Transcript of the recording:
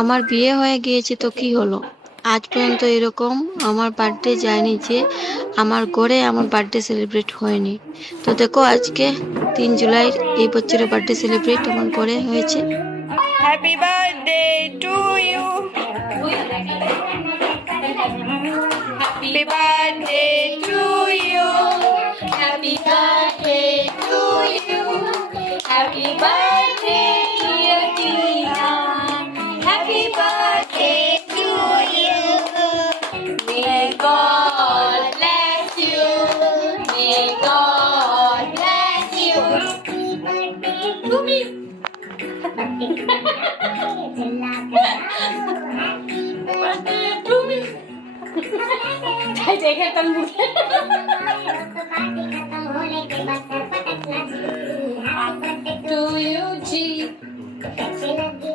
আমার বিয়ে হয়ে গিয়েছে তো কি হলো, আজ পর্যন্ত এরকম আমার বার্থডে যায়নি যে আমার ঘরে আমার বার্থডে সেলিব্রেট হয়নি। তো দেখো আজকে 3 জুলাই এই বছরের বার্থডে সেলিব্রেট আমার ঘরে হয়েছে। Happy birthday to you, happy birthday to you, happy birthday to you, happy birthday dear Tina, happy birthday to you, may god bless you, may god bless you. তুমি তাই দেখে তার মুখে